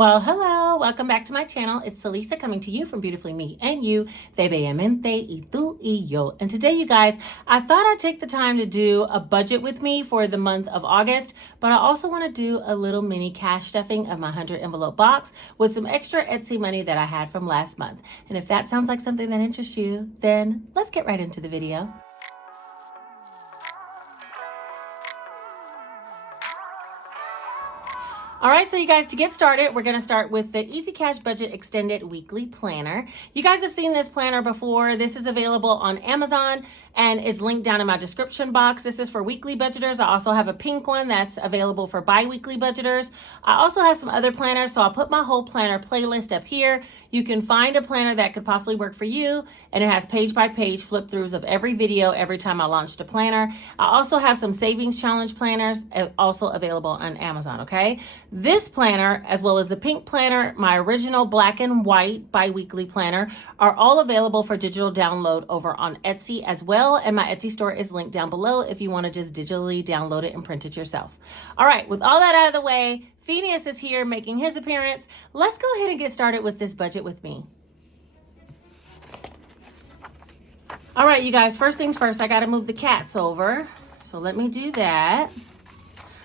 Well, hello, welcome back to my channel. It's Celisa coming to you from Beautifully Me and You, de Bellemente y tú y yo. And today, you guys, I thought I'd take the time to do a budget with me for the month of August, but I also want to do a little mini cash stuffing of my 100 envelope box with some extra Etsy money that I had from last month. And if that sounds like something that interests you, then let's get right into the video. All right, so you guys, to get started, we're gonna start with the Easy Cash Budget Extended Weekly Planner. You guys have seen this planner before. This is available on Amazon and it's linked down in my description box. This is for weekly budgeters. I also have a pink one that's available for bi-weekly budgeters. I also have some other planners, so I'll put my whole planner playlist up here. You can find a planner that could possibly work for you, and it has page-by-page flip-throughs of every video every time I launched a planner. I also have some savings challenge planners also available on Amazon, okay? This planner, as well as the pink planner, my original black and white bi-weekly planner, are all available for digital download over on Etsy as well, and my Etsy store is linked down below if you want to just digitally download it and print it yourself. All right, with all that out of the way, Phineas is here making his appearance. Let's go ahead and get started with this budget with me. All right, you guys, first things first, I got to move the cats over. So let me do that.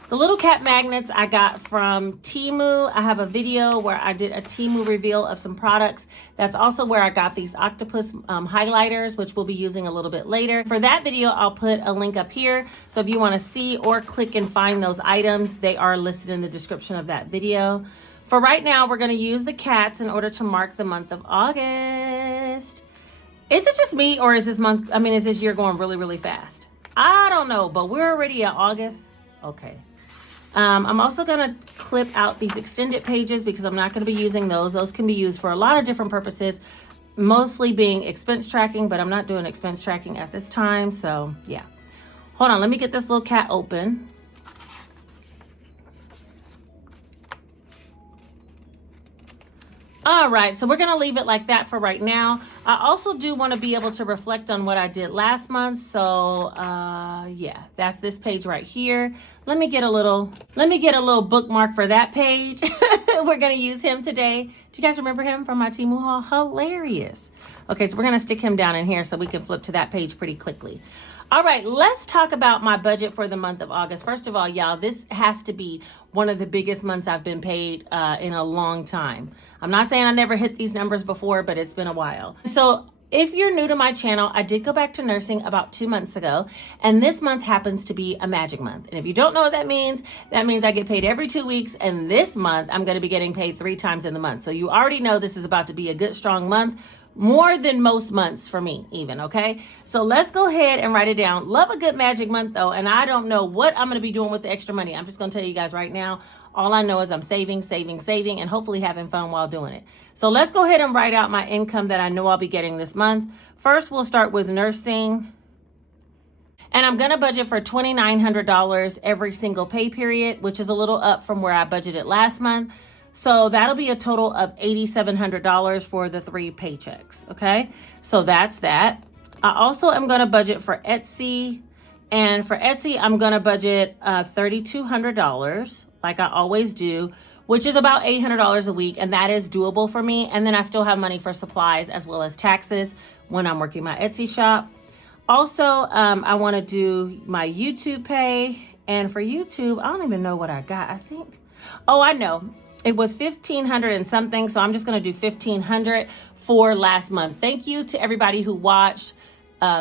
The little cat magnets I got from Temu. I have a video where I did a Temu reveal of some products. That's also where I got these octopus highlighters, which we'll be using a little bit later. For that video, I'll put a link up here. So if you want to see or click and find those items, they are listed in the description of that video. For right now, we're going to use the cats in order to mark the month of August. Is it just me, or is this month, is this year going really, really fast? I don't know, but we're already in August. Okay. I'm also going to clip out these extended pages because I'm not going to be using those. Those can be used for a lot of different purposes, mostly being expense tracking, but I'm not doing expense tracking at this time. So yeah, hold on. Let me get this little cat open. All right, so we're going to leave it like that for right now. I also do want to be able to reflect on what I did last month. So yeah, that's this page right here. Let me get a little bookmark for that page. We're going to use him today. Do you guys remember him from my Temu haul? Hilarious. Okay, so we're going to stick him down in here so we can flip to that page pretty quickly. All right, let's talk about my budget for the month of August. First of all, y'all, this has to be one of the biggest months I've been paid in a long time. I'm not saying I never hit these numbers before, but it's been a while. So if you're new to my channel, I did go back to nursing about 2 months ago, and this month happens to be a magic month. And if you don't know what that means I get paid every 2 weeks, and this month I'm going to be getting paid 3 times in the month. So you already know this is about to be a good, strong month. More than most months for me even, okay? So let's go ahead and write it down. Love a good magic month though, and I don't know what I'm gonna be doing with the extra money. I'm just gonna tell you guys right now, all I know is I'm saving, and hopefully having fun while doing it. So let's go ahead and write out my income that I know I'll be getting this month. First, we'll start with nursing. And I'm gonna budget for $2,900 every single pay period, which is a little up from where I budgeted last month. So that'll be a total of $8,700 for the 3 paychecks, okay? So that's that. I also am gonna budget for Etsy. And for Etsy, I'm gonna budget $3,200, like I always do, which is about $800 a week, and that is doable for me. And then I still have money for supplies as well as taxes when I'm working my Etsy shop. Also, I wanna do my YouTube pay. And for YouTube, I don't even know what I got, I think. Oh, I know. It was $1,500 and something, so I'm just gonna do $1,500 for last month. Thank you to everybody who watched,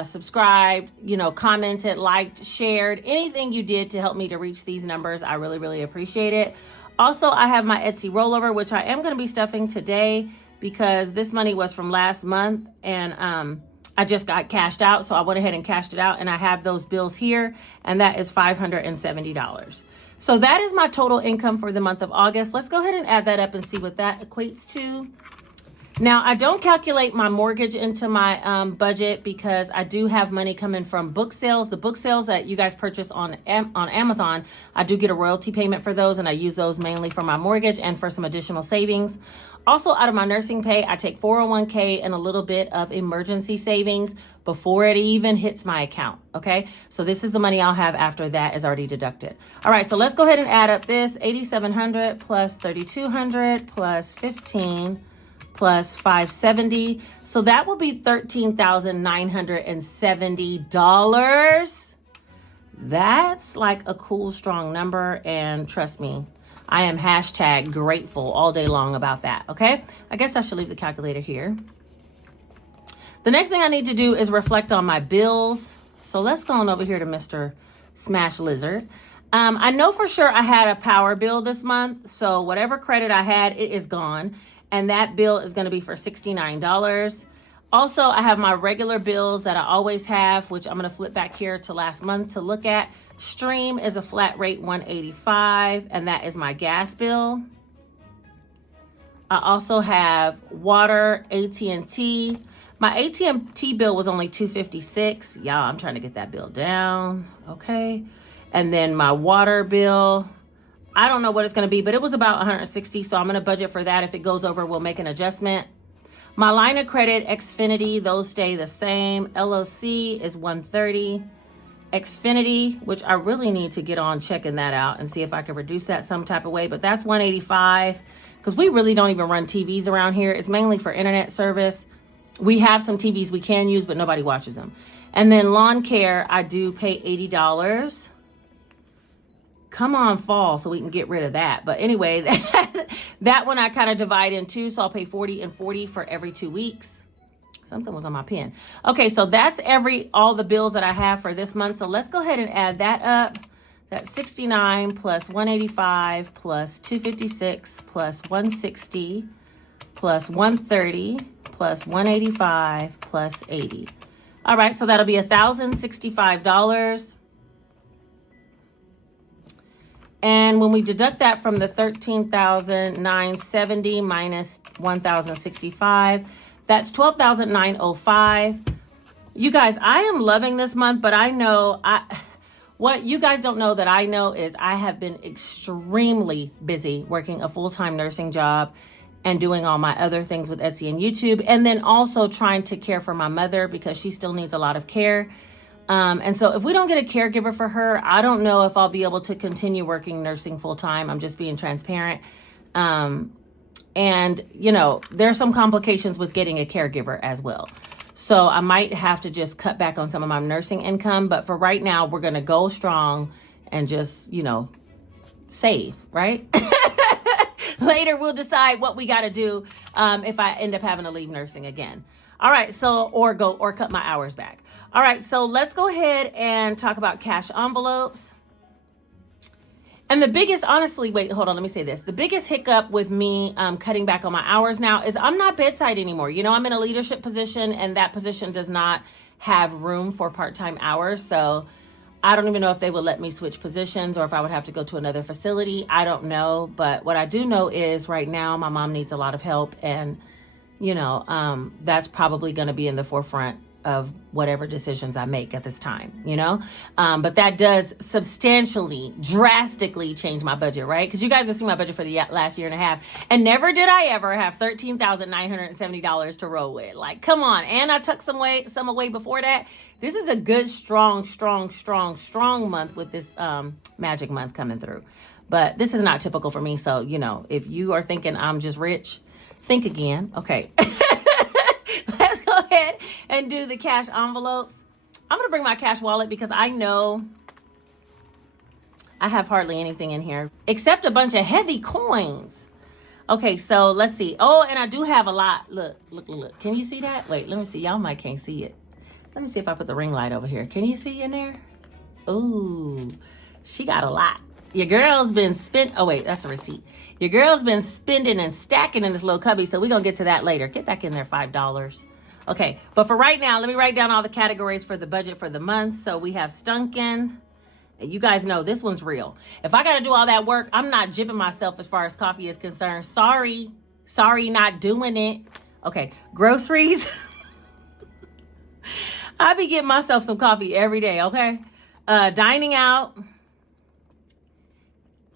subscribed, commented, liked, shared, anything you did to help me to reach these numbers. I really, really appreciate it. Also, I have my Etsy rollover, which I am gonna be stuffing today because this money was from last month and I just got cashed out, so I went ahead and cashed it out, and I have those bills here, and that is $570. So that is my total income for the month of August. Let's go ahead and add that up and see what that equates to. Now, I don't calculate my mortgage into my budget because I do have money coming from book sales. The book sales that you guys purchase on Amazon, I do get a royalty payment for those, and I use those mainly for my mortgage and for some additional savings. Also, out of my nursing pay, I take 401k and a little bit of emergency savings before it even hits my account, okay? So this is the money I'll have after that is already deducted. All right, so let's go ahead and add up this. 8,700 plus 3,200 plus 15 plus 570. So that will be $13,970. That's like a cool, strong number. And trust me, I am hashtag grateful all day long about that. Okay. I guess I should leave the calculator here. The next thing I need to do is reflect on my bills. So let's go on over here to Mr. Smash Lizard. I know for sure I had a power bill this month. So whatever credit I had, it is gone. And that bill is going to be for $69. Also, I have my regular bills that I always have, which I'm going to flip back here to last month to look at. Stream is a flat rate $185, and that is my gas bill. I also have water, AT&T. My AT&T bill was only $256. Y'all, I'm trying to get that bill down. Okay. And then my water bill, I don't know what it's going to be, but it was about $160. So I'm going to budget for that. If it goes over, we'll make an adjustment. My line of credit, Xfinity, those stay the same. LOC is $130. Xfinity, which I really need to get on checking that out and see if I can reduce that some type of way, but that's $185 because we really don't even run TVs around here. It's mainly for internet service. We have some TVs we can use, but nobody watches them. And then lawn care, I do pay $80. Come on, fall, so we can get rid of that. But anyway, that one I kind of divide in two, so I'll pay 40 and 40 for every 2 weeks. Something was on my pen. Okay, so that's all the bills that I have for this month. So let's go ahead and add that up. That's 69 plus 185 plus 256 plus 160 plus 130 plus 185 plus 80. All right, so that'll be $1,065. And when we deduct that from the $13,970 minus $1,065, that's $12,905. You guys, I am loving this month, but I know what you guys don't know that I know is I have been extremely busy working a full-time nursing job and doing all my other things with Etsy and YouTube, and then also trying to care for my mother because she still needs a lot of care. And so if we don't get a caregiver for her, I don't know if I'll be able to continue working nursing full time. I'm just being transparent. And you know, there's some complications with getting a caregiver as well. So I might have to just cut back on some of my nursing income. But for right now, we're going to go strong and just, you know, save, right? Later, we'll decide what we got to do if I end up having to leave nursing again. All right. So or cut my hours back. All right, so let's go ahead and talk about cash envelopes. And the biggest, honestly, wait, hold on, let me say this. The biggest hiccup with me cutting back on my hours now is I'm not bedside anymore. You know, I'm in a leadership position and that position does not have room for part-time hours. So I don't even know if they would let me switch positions or if I would have to go to another facility. I don't know. But what I do know is right now my mom needs a lot of help. And, you know, that's probably going to be in the forefront of whatever decisions I make at this time, you know? But that does substantially, drastically change my budget, right? Because you guys have seen my budget for the last year and a half, and never did I ever have $13,970 to roll with. Like, come on. And I took some away before that. This is a good, strong month with this magic month coming through. But this is not typical for me. So, you know, if you are thinking I'm just rich, think again. Okay. Let's go ahead and do the cash envelopes. I'm going to bring my cash wallet because I know I have hardly anything in here except a bunch of heavy coins. Okay, so let's see. Oh, and I do have a lot. Look. Can you see that? Wait, let me see. Y'all might can't see it. Let me see if I put the ring light over here. Can you see in there? Ooh, she got a lot. Your girl's been oh wait, that's a receipt. Your girl's been spending and stacking in this little cubby, so we're going to get to that later. Get back in there, $5. Okay, but for right now, let me write down all the categories for the budget for the month. So we have Stunkin'. You guys know this one's real. If I got to do all that work, I'm not jipping myself as far as coffee is concerned. Sorry, not doing it. Okay, groceries. I be getting myself some coffee every day, okay? Dining out.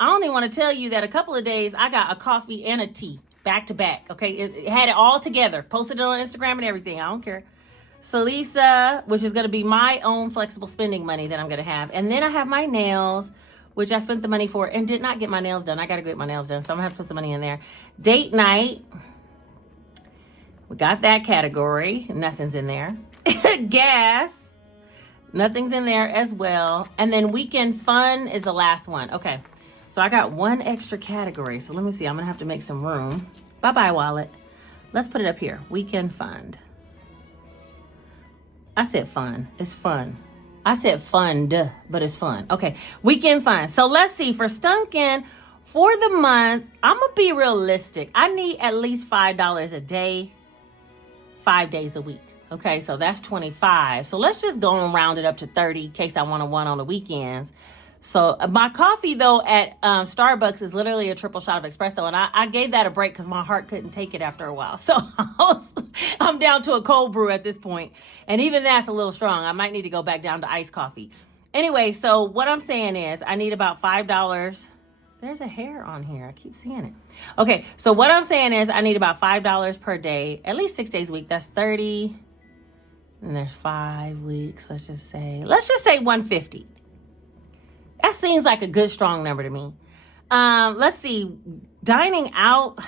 I only want to tell you that a couple of days I got a coffee and a tea back to back, okay? It had it all together. Posted it on Instagram and everything. I don't care. Salisa, which is going to be my own flexible spending money that I'm going to have. And then I have my nails, which I spent the money for and did not get my nails done. I got to get my nails done, so I'm going to have to put some money in there. Date night. We got that category. Nothing's in there. Gas. Nothing's in there as well. And then weekend fun is the last one. Okay. So I got one extra category. So let me see. I'm going to have to make some room. Bye-bye, wallet. Let's put it up here. Weekend fund. I said fun. It's fun. I said fund, but it's fun. Okay. Weekend fun. So let's see. For Stunkin, for the month, I'm going to be realistic. I need at least $5 a day, 5 days a week. Okay. So that's 25. So let's just go and round it up to 30 in case I want one on the weekends. So my coffee, though, at Starbucks is literally a triple shot of espresso. And I gave that a break because my heart couldn't take it after a while. So I'm down to a cold brew at this point. And even that's a little strong. I might need to go back down to iced coffee. Anyway, so what I'm saying is I need about $5. There's a hair on here. I keep seeing it. Okay, so what I'm saying is I need about $5 per day, at least 6 days a week. That's 30. And there's 5 weeks. Let's just say 150. That seems like a good, strong number to me. Let's see. Dining out,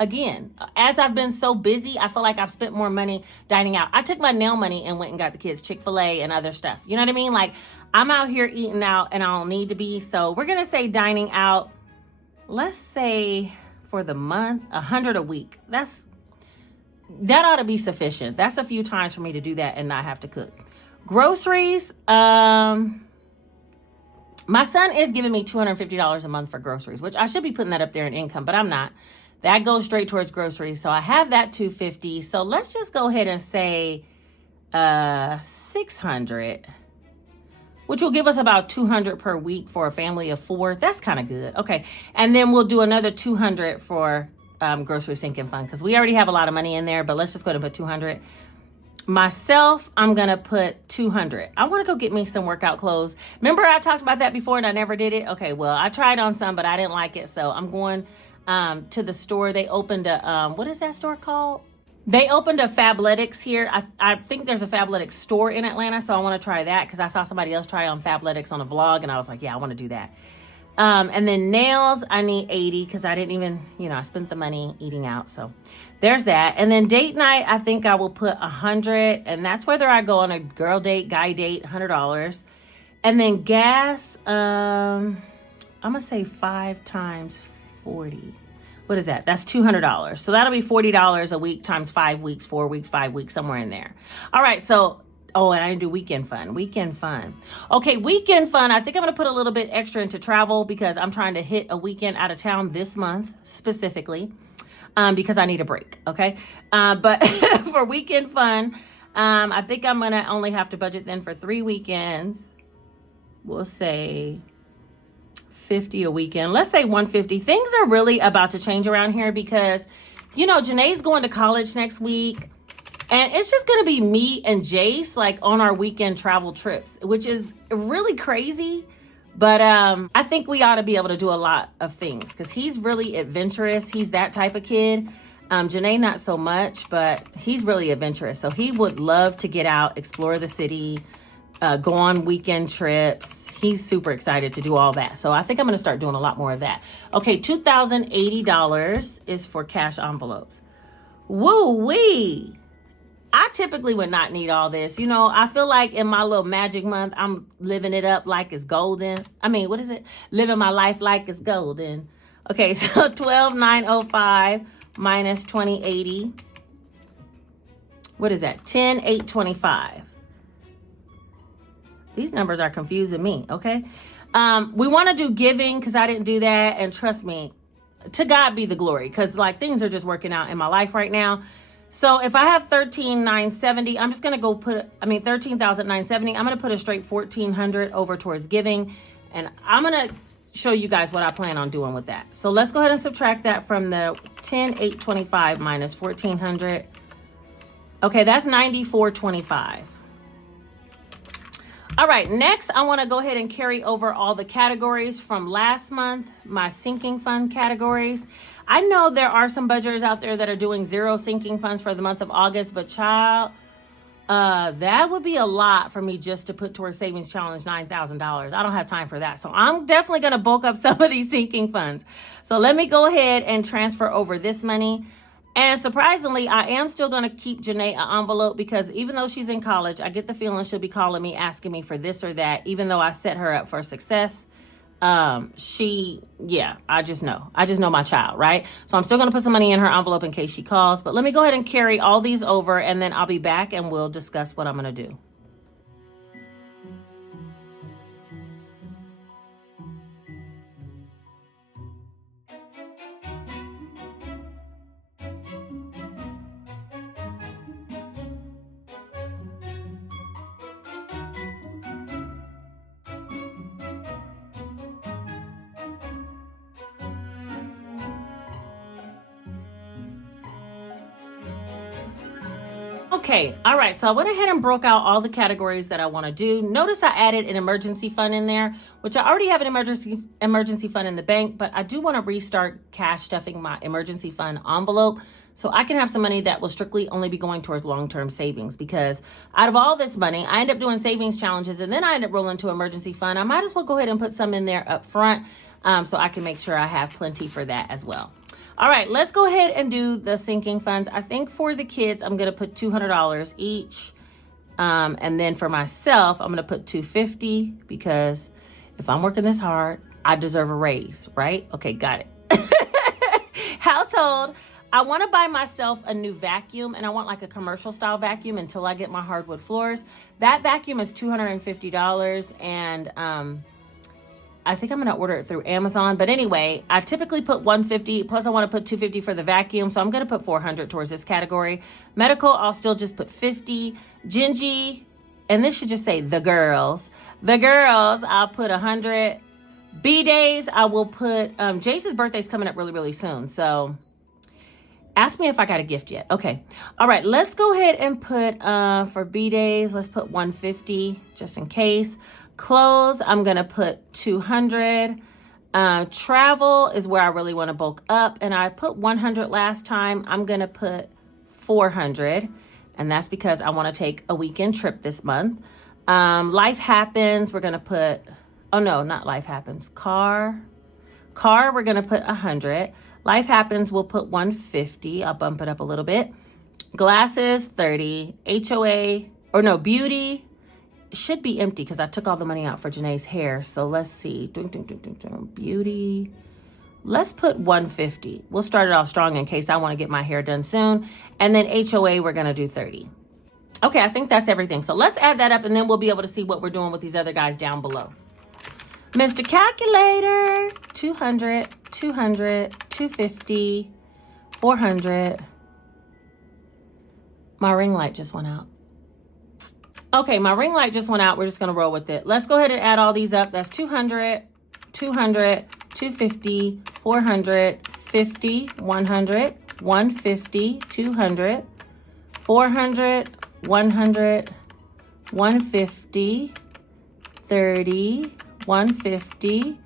again, as I've been so busy, I feel like I've spent more money dining out. I took my nail money and went and got the kids Chick-fil-A and other stuff. You know what I mean? Like, I'm out here eating out and I don't need to be. So we're going to say dining out, let's say for the month, $100 a week. That ought to be sufficient. That's a few times for me to do that and not have to cook. Groceries, my son is giving me $250 a month for groceries, which I should be putting that up there in income, but I'm not. That goes straight towards groceries. So I have that $250. So let's just go ahead and say $600, which will give us about $200 per week for a family of 4. That's kind of good. Okay. And then we'll do another $200 for grocery sinking fund because we already have a lot of money in there, but let's just go ahead and put $200. Myself, I'm going to put $200. I want to go get me some workout clothes. Remember I talked about that before and I never did it? Okay, well, I tried on some, but I didn't like it. So I'm going to the store. They opened a, what is that store called? They opened a Fabletics here. I think there's a Fabletics store in Atlanta. So I want to try that because I saw somebody else try on Fabletics on a vlog. And I was like, yeah, I want to do that. And then nails, I need 80 because I didn't even, I spent the money eating out. So there's that. And then date night, I think I will put 100, and that's whether I go on a girl date, guy date, $100. And then gas, I'm going to say 5 times 40. What is that? That's $200. So that'll be $40 a week times 5 weeks, 4 weeks, 5 weeks, somewhere in there. All right. So, oh, and I didn't do weekend fun. Weekend fun. Okay, weekend fun. I think I'm going to put a little bit extra into travel because I'm trying to hit a weekend out of town this month specifically because I need a break. Okay. But for weekend fun, I think I'm going to only have to budget then for 3 weekends. We'll say 50 a weekend. Let's say 150. Things are really about to change around here because, Janae's going to college next week. And it's just going to be me and Jace like on our weekend travel trips, which is really crazy. But I think we ought to be able to do a lot of things because he's really adventurous. He's that type of kid. Janae, not so much, but he's really adventurous. So he would love to get out, explore the city, go on weekend trips. He's super excited to do all that. So I think I'm going to start doing a lot more of that. Okay, $2,080 is for cash envelopes. Woo-wee. I typically would not need all this. I feel like in my little magic month, I'm living it up like it's golden. I mean, what is it? Living my life like it's golden. Okay, so 12,905 minus 2080. What is that? 10,825. These numbers are confusing me, okay? We want to do giving because I didn't do that. And trust me, to God be the glory because like things are just working out in my life right now. So if I have 13,970, I'm just going to go put, 13,970. I'm going to put a straight 1,400 over towards giving. And I'm going to show you guys what I plan on doing with that. So let's go ahead and subtract that from the 10,825 minus 1,400. Okay, that's $94.25. All right, next I want to go ahead and carry over all the categories from last month, my sinking fund categories. I know there are some budgeters out there that are doing 0 sinking funds for the month of August, but child, that would be a lot for me just to put towards savings challenge $9,000. I don't have time for that. So I'm definitely going to bulk up some of these sinking funds. So let me go ahead and transfer over this money. And surprisingly, I am still going to keep Janae an envelope because even though she's in college, I get the feeling she'll be calling me, asking me for this or that, even though I set her up for success. I just know my child, right? So I'm still going to put some money in her envelope in case she calls, but let me go ahead and carry all these over and then I'll be back and we'll discuss what I'm going to do. Okay, all right, so I went ahead and broke out all the categories that I want to do. Notice I added an emergency fund in there, which I already have an emergency fund in the bank, but I do want to restart cash stuffing my emergency fund envelope so I can have some money that will strictly only be going towards long-term savings, because out of all this money, I end up doing savings challenges and then I end up rolling to emergency fund. I might as well go ahead and put some in there up front so I can make sure I have plenty for that as well. All right, let's go ahead and do the sinking funds. I think for the kids, I'm going to put $200 each. And then for myself, I'm going to put $250 because if I'm working this hard, I deserve a raise, right? Okay, got it. Household, I want to buy myself a new vacuum, and I want like a commercial style vacuum until I get my hardwood floors. That vacuum is $250, and I think I'm going to order it through Amazon. But anyway, I typically put $150, plus I want to put $250 for the vacuum. So I'm going to put $400 towards this category. Medical, I'll still just put $50. Gingy, and this should just say the girls. The girls, I'll put $100. B-Days, I will put, Jace's birthday's coming up really, really soon. So ask me if I got a gift yet. Okay. All right, let's go ahead and put, for B-Days, let's put $150 just in case. Clothes, I'm going to put $200. Travel is where I really want to bulk up. And I put $100 last time. I'm going to put $400. And that's because I want to take a weekend trip this month. Life happens. We're going to put, oh no, not life happens. Car, we're going to put $100. Life happens, we'll put $150. I'll bump it up a little bit. Glasses, $30. HOA, or no, beauty. Should be empty because I took all the money out for Janae's hair. So let's see. Beauty. Let's put $150. We'll start it off strong in case I want to get my hair done soon. And then HOA, we're going to do $30. Okay, I think that's everything. So let's add that up and then we'll be able to see what we're doing with these other guys down below. Mr. Calculator, $200, $200, $250, $400. My ring light just went out. Okay, my ring light just went out. We're just going to roll with it. Let's go ahead and add all these up. That's $200, $200, $250, $400, $50, $100, $150, $200, $400, $100, $150, $30, $150,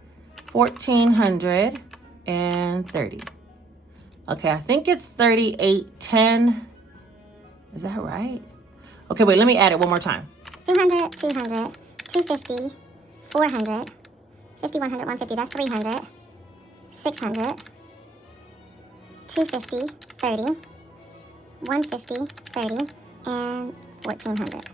$1,400, and $30. Okay, I think it's $38.10. Is that right? Okay, wait, let me add it one more time. $200, $200, $250, $400, $50, $100, $150, that's $300, $600, $250, $30, $150, $30, and $1,400.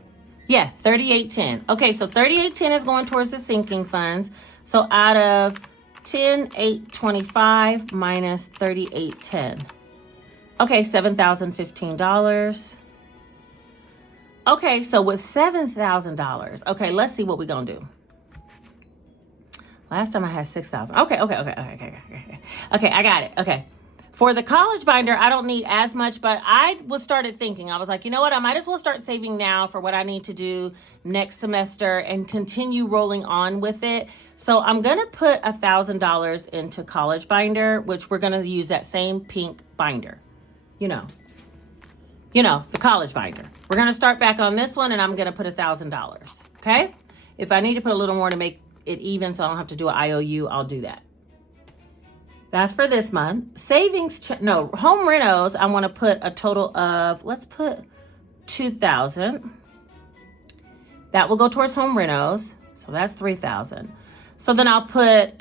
Yeah, $38.10. Okay, so $38.10 is going towards the sinking funds. So out of $10,825 minus $38.10. Okay, $7,015. Okay, so with $7,000, okay, let's see what we're gonna do. Last time I had $6,000. Okay, I got it. Okay, for the college binder, I don't need as much, but I started thinking, I was like, you know what, I might as well start saving now for what I need to do next semester and continue rolling on with it. So I'm gonna put $1,000 into college binder, which we're gonna use that same pink binder, you know, you know, the college binder. We're going to start back on this one, and I'm going to put $1,000. Okay. If I need to put a little more to make it even so I don't have to do an IOU, I'll do that. That's for this month. Savings, no, home renos, I want to put a total of, let's put $2,000. That will go towards home renos. So that's $3,000. So then I'll put,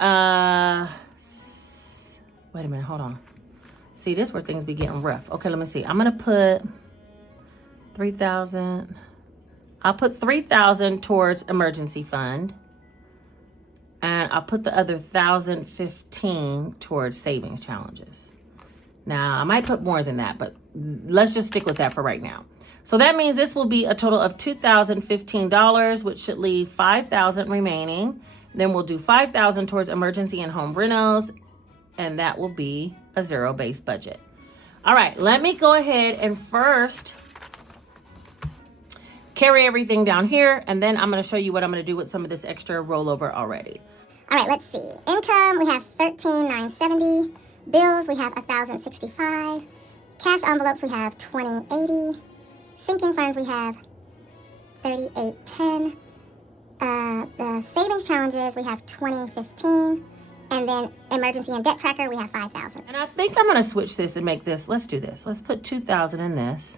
wait a minute, hold on. See, this is where things be getting rough. Okay, let me see. I'm going to put 3,000. I'll put 3,000 towards emergency fund. And I'll put the other 1,015 towards savings challenges. Now, I might put more than that, but let's just stick with that for right now. So that means this will be a total of $2,015, which should leave $5,000 remaining. Then we'll do $5,000 towards emergency and home renos, and that will be a zero-based budget. All right, let me go ahead and first carry everything down here, and then I'm going to show you what I'm going to do with some of this extra rollover already. All right, let's see. Income, we have $13,970. Bills, we have $1,065. Cash envelopes, we have $20.80. Sinking funds, we have $38.10. The savings challenges, we have $20.15. And then emergency and debt tracker, we have $5,000. And I think I'm going to switch this and make this. Let's do this. Let's put $2,000 in this.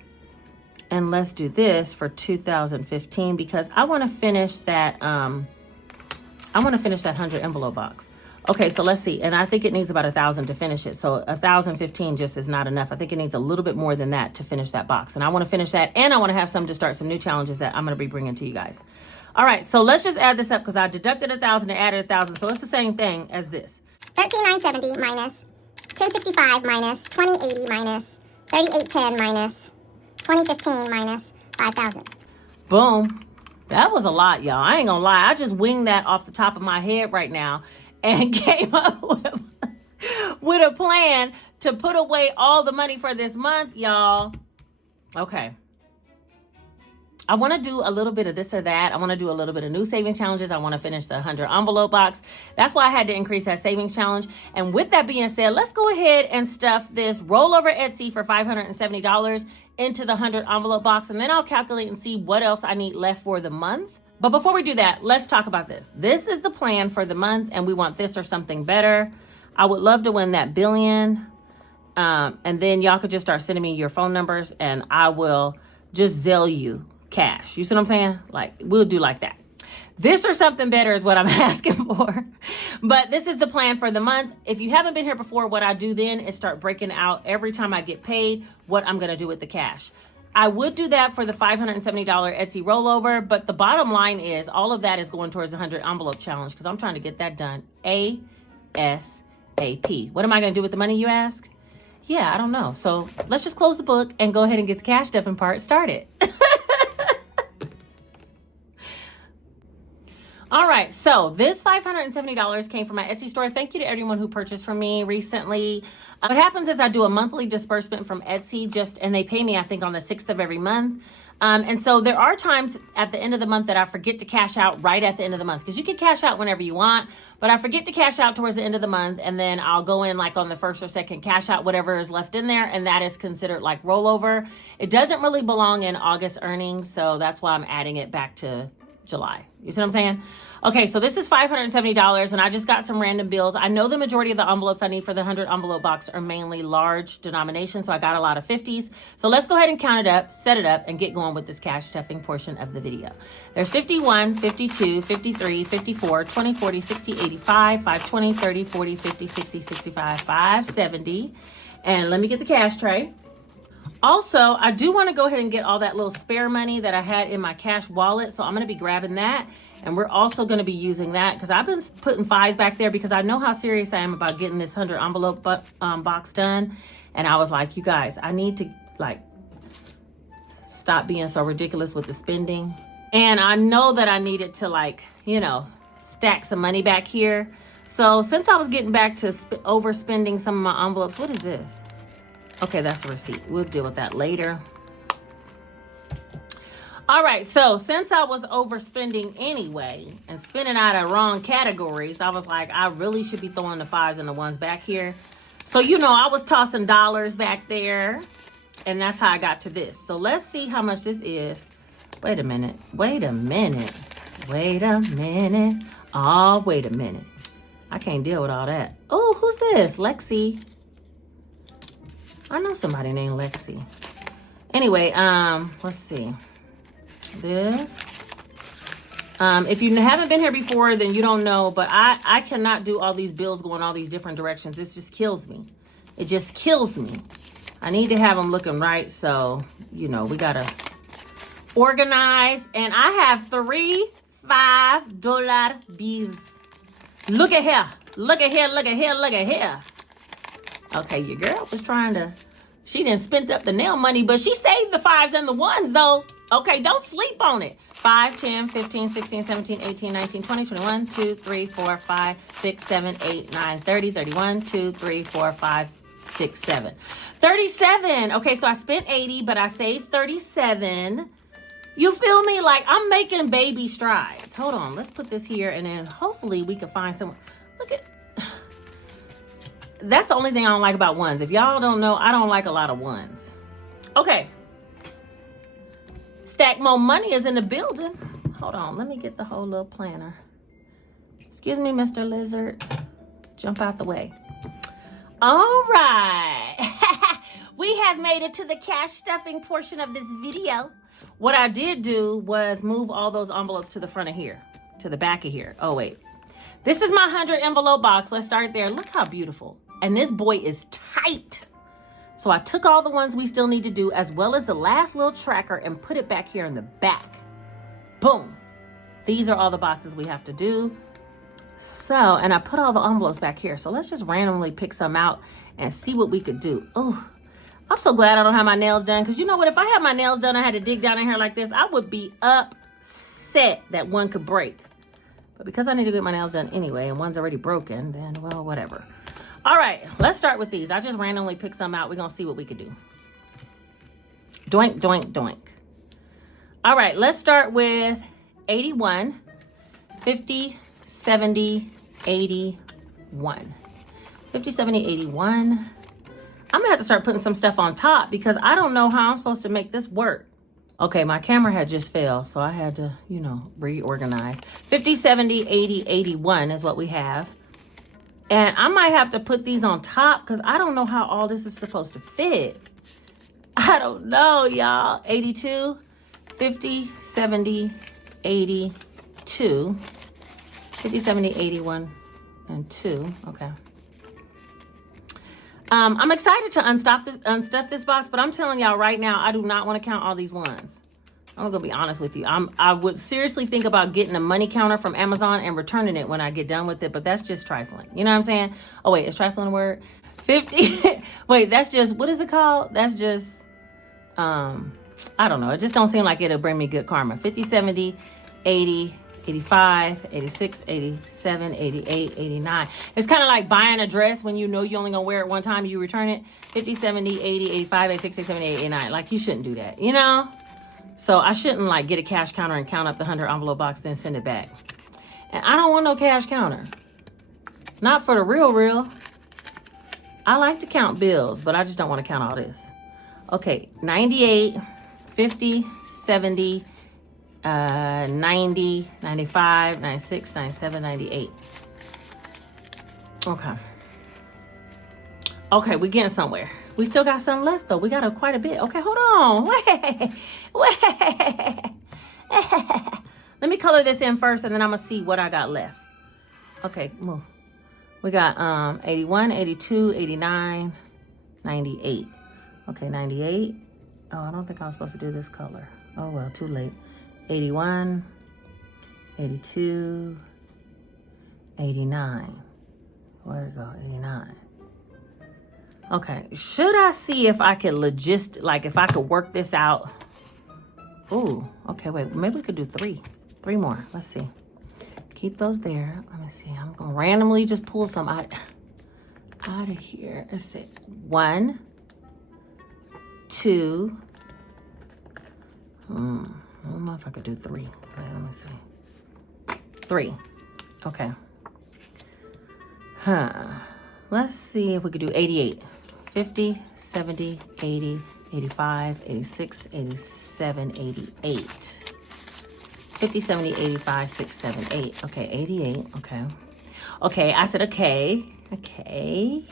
And let's do this for $2,015 because I want to finish that. I want to finish that 100 envelope box. Okay, so let's see. And I think it needs about 1,000 to finish it. So 1,015 just is not enough. I think it needs a little bit more than that to finish that box. And I want to finish that. And I want to have some to start some new challenges that I'm going to be bringing to you guys. All right, so let's just add this up because I deducted 1,000 and added 1,000. So it's the same thing as this. 13,970 minus 1065 minus 2080 minus 3810 minus 2015 minus 5,000. Boom. That was a lot, y'all. I ain't gonna lie. I just winged that off the top of my head right now and came up with a plan to put away all the money for this month, y'all. Okay. I want to do a little bit of this or that. I want to do a little bit of new savings challenges. I want to finish the 100 envelope box. That's why I had to increase that savings challenge. And with that being said, let's go ahead and stuff this rollover Etsy for $570 into the 100 envelope box. And then I'll calculate and see what else I need left for the month. But before we do that, let's talk about this. This is the plan for the month, and we want this or something better. I would love to win that billion. And then y'all could just start sending me your phone numbers, and I will just Zelle you cash. You see what I'm saying? Like, we'll do like that. This or something better is what I'm asking for. But this is the plan for the month. If you haven't been here before, what I do then is start breaking out every time I get paid what I'm going to do with the cash. I would do that for the $570 Etsy rollover, but the bottom line is all of that is going towards the 100 envelope challenge because I'm trying to get that done ASAP. What am I going to do with the money, you ask? Yeah, I don't know. So let's just close the book and go ahead and get the cash stuffing part started. All right, so this $570 came from my Etsy store. Thank you to everyone who purchased from me recently. What happens is I do a monthly disbursement from Etsy and they pay me, I think, on the 6th of every month. And so there are times at the end of the month that I forget to cash out right at the end of the month because you can cash out whenever you want, but I forget to cash out towards the end of the month, and then I'll go in like on the 1st or 2nd, cash out whatever is left in there, and that is considered like rollover. It doesn't really belong in August earnings, so that's why I'm adding it back to July. You see what I'm saying? Okay, so this is $570, and I just got some random bills. I know the majority of the envelopes I need for the 100 envelope box are mainly large denomination, so I got a lot of 50s. So let's go ahead and count it up, set it up, and get going with this cash stuffing portion of the video. There's 51, 52, 53, 54, 20, 40, 60, 85, 520, 30, 40, 50, 60, 65, 570. And let me get the cash tray. Also, I do want to go ahead and get all that little spare money that I had in my cash wallet, so I'm going to be grabbing that. And we're also going to be using that because I've been putting fives back there because I know how serious I am about getting this 100 envelope box done. And I was like, you guys, I need to like stop being so ridiculous with the spending. And I know that I needed to like, you know, stack some money back here. So since I was getting back to overspending some of my envelopes, what is this? Okay, that's a receipt. We'll deal with that later. All right, so since I was overspending anyway and spending out of wrong categories, I was like, I really should be throwing the fives and the ones back here. So, you know, I was tossing dollars back there. And that's how I got to this. So let's see how much this is. Wait a minute. Wait a minute. Wait a minute. Oh, wait a minute. I can't deal with all that. Oh, who's this? Lexi. I know somebody named Lexi. Anyway, let's see. This. If you haven't been here before, then you don't know, but I cannot do all these bills going all these different directions. This just kills me. It just kills me. I need to have them looking right, so, you know, we gotta organize. And I have 3 $5 bills. Look at here. Look at here, look at here, look at here. Okay, your girl was trying to, she didn't spend up the nail money, but she saved the 5s and the 1s, though. Okay, don't sleep on it. 5, 10, 15, 16, 17, 18, 19, 20, 21, 2, 3, 4, 5, 6, 7, 8, 9, 30, 31, 2, 3, 4, 5, 6, 7. 37. Okay, so I spent 80, but I saved 37. You feel me? Like, I'm making baby strides. Hold on, let's put this here, and then hopefully we can find some. Look at, that's the only thing I don't like about 1s. If y'all don't know, I don't like a lot of 1s. Okay. Stack More Money is in the building. Hold on, let me get the whole little planner. Excuse me, Mr. Lizard. Jump out the way. All right. We have made it to the cash stuffing portion of this video. What I did do was move all those envelopes to the front of here, to the back of here. Oh, wait. This is my 100 envelope box. Let's start there. Look how beautiful. And this boy is tight. So I took all the ones we still need to do, as well as the last little tracker, and put it back here in the back. Boom. These are all the boxes we have to do. So, and I put all the envelopes back here. So let's just randomly pick some out and see what we could do. Oh, I'm so glad I don't have my nails done, because you know what? If I had my nails done, I had to dig down in here like this, I would be upset that one could break. But because I need to get my nails done anyway, and one's already broken, then, well, whatever. All right, let's start with these. I just randomly picked some out. We're going to see what we could do. Doink, doink, doink. All right, let's start with 81, 50, 70, 81. 50, 70, 81. I'm going to have to start putting some stuff on top, because I don't know how I'm supposed to make this work. Okay, my camera had just failed, so I had to, you know, reorganize. 50, 70, 80, 81 is what we have. And I might have to put these on top, because I don't know how all this is supposed to fit. I don't know, y'all. 82, 50, 70, 82. 50, 70, 81, and 2. Okay. I'm excited to unstuff this box, but I'm telling y'all right now, I do not want to count all these ones. I'm gonna be honest with you. I would seriously think about getting a money counter from Amazon and returning it when I get done with it, but that's just trifling. You know what I'm saying? Oh wait, is trifling a word? 50. Wait, that's just, what is it called? That's just, I don't know. It just don't seem like it'll bring me good karma. 50, 70, 80, 85, 86, 87, 88, 89. It's kind of like buying a dress when you know you're only gonna wear it one time, you return it. 50, 70, 80, 85, 86, 87, 88, 89. Like, you shouldn't do that, you know? So I shouldn't like get a cash counter and count up the 100 envelope box, then send it back. And I don't want no cash counter. Not for the real. I like to count bills, but I just don't want to count all this. Okay, 98, 50, 70, 90, 95, 96, 97, 98. Okay, we're getting somewhere. We still got some left though. We got quite a bit. Okay, hold on. Wait. Let me color this in first, and then I'm gonna see what I got left. Okay, move. We got 81, 82, 89, 98. Okay, 98. Oh, I don't think I was supposed to do this color. Oh well, too late. 81, 82, 89. Where'd it go? 89. Okay, should I see if I could if I could work this out? Ooh, okay, wait, maybe we could do 3 more. Let's see. Keep those there. Let me see. I'm gonna randomly just pull some out of here. Let's see. 1, 2. I don't know if I could do 3. Wait, let me see. 3. Okay. Let's see if we could do 88. 50, 70, 80, 85, 86, 87, 88. 50, 70, 85, 6, 7, 8. Okay, 88. Okay. Okay, I said okay. Okay.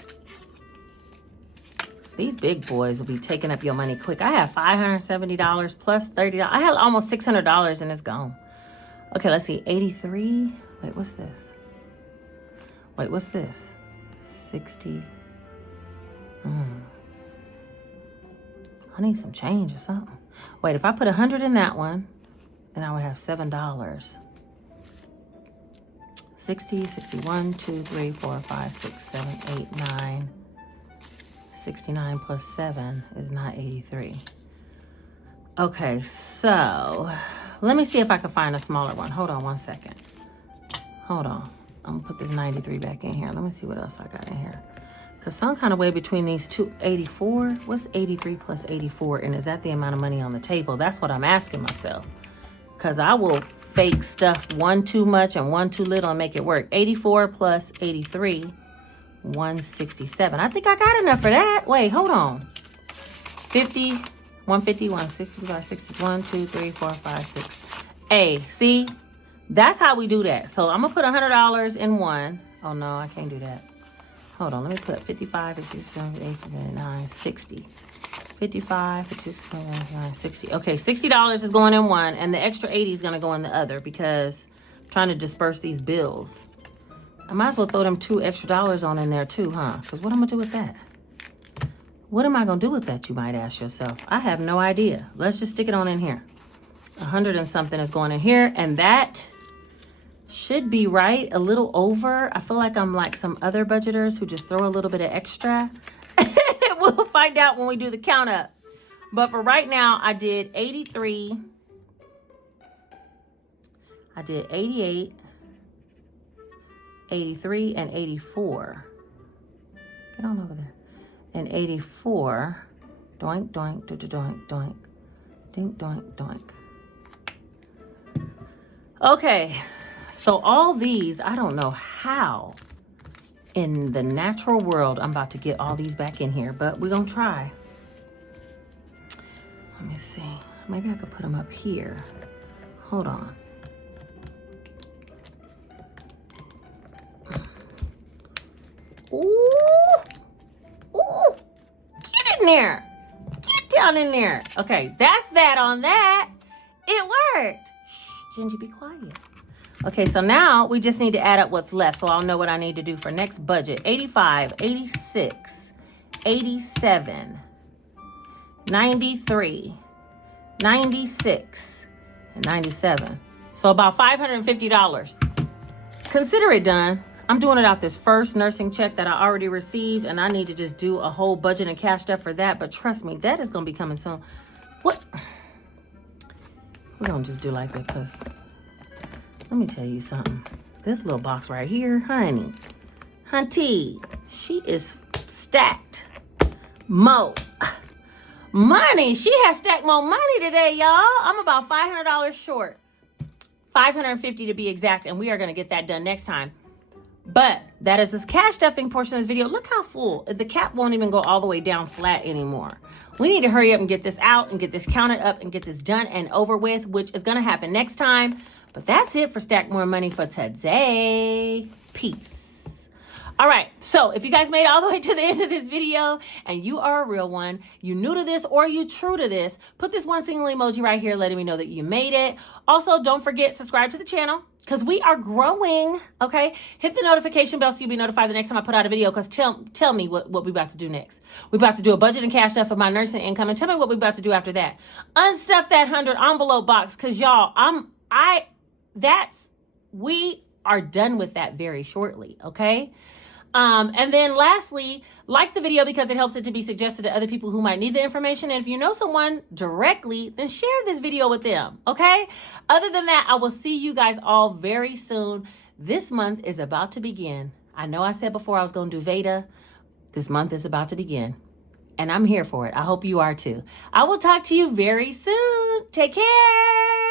These big boys will be taking up your money quick. I have $570 plus $30. I had almost $600 and it's gone. Okay, let's see. 83. Wait, what's this? Wait, what's this? 60. I need some change or something. Wait, if I put 100 in that one, then I would have $7. 60, 61, 2, 3, 4, 5, 6, 7, 8, 9. 69 plus 7 is not 83. Okay, so let me see if I can find a smaller one. Hold on one second. Hold on. I'm gonna put this 93 back in here. Let me see what else I got in here. Because some kind of way between these two, 84, what's 83 plus 84? And is that the amount of money on the table? That's what I'm asking myself. Because I will fake stuff one too much and one too little and make it work. 84 plus 83, 167. I think I got enough for that. Wait, hold on. 50, 150, 160, 61, 2, 3, 4, 5, 6. Hey, see? That's how we do that. So I'm going to put $100 in one. Oh, no, I can't do that. Hold on, let me put 55, 56, 58, 59, 60. 55, 56, 59, 60. Okay, $60 is going in one, and the extra 80 is going to go in the other because I'm trying to disperse these bills. I might as well throw them $2 extra on in there too, huh? Because what am I going to do with that? What am I going to do with that, you might ask yourself? I have no idea. Let's just stick it on in here. 100 and something is going in here, and that should be right, a little over. I feel like I'm like some other budgeters who just throw a little bit of extra. We'll find out when we do the count up. But for right now, I did 83. I did 88, 83, and 84. Get on over there. And 84. Doink, doink, doink, doink. Dink, doink, doink. Okay. So all these, I don't know how in the natural world I'm about to get all these back in here, but we're going to try. Let me see. Maybe I could put them up here. Hold on. Ooh. Ooh. Get in there. Get down in there. Okay, that's that on that. It worked. Shh, Gingy, be quiet. Okay, so now we just need to add up what's left so I'll know what I need to do for next budget. 85, 86, 87, 93, 96, and 97. So about $550. Consider it done. I'm doing it out this first nursing check that I already received, and I need to just do a whole budget and cash stuff for that. But trust me, that is going to be coming soon. What? We're going to just do like that because... let me tell you something. This little box right here, honey, hunty, she is stacked more money. She has stacked more money today, y'all. I'm about $500 short. $550 to be exact, and we are going to get that done next time. But that is this cash stuffing portion of this video. Look how full. The cap won't even go all the way down flat anymore. We need to hurry up and get this out and get this counted up and get this done and over with, which is going to happen next time. But that's it for Stack More Money for today. Peace. All right, so if you guys made it all the way to the end of this video and you are a real one, you new to this or you true to this, put this one single emoji right here letting me know that you made it. Also, don't forget, subscribe to the channel because we are growing, okay? Hit the notification bell so you'll be notified the next time I put out a video because tell me what we about to do next. We're about to do a budget and cash stuff for my nursing income, and tell me what we're about to do after that. Unstuff that 100 envelope box because y'all, we are done with that very shortly, okay? And then lastly, like the video because it helps it to be suggested to other people who might need the information. And if you know someone directly, then share this video with them, okay? Other than that, I will see you guys all very soon. This month is about to begin. I know I said before I was going to do Veda. This month is about to begin. And I'm here for it. I hope you are too. I will talk to you very soon. Take care.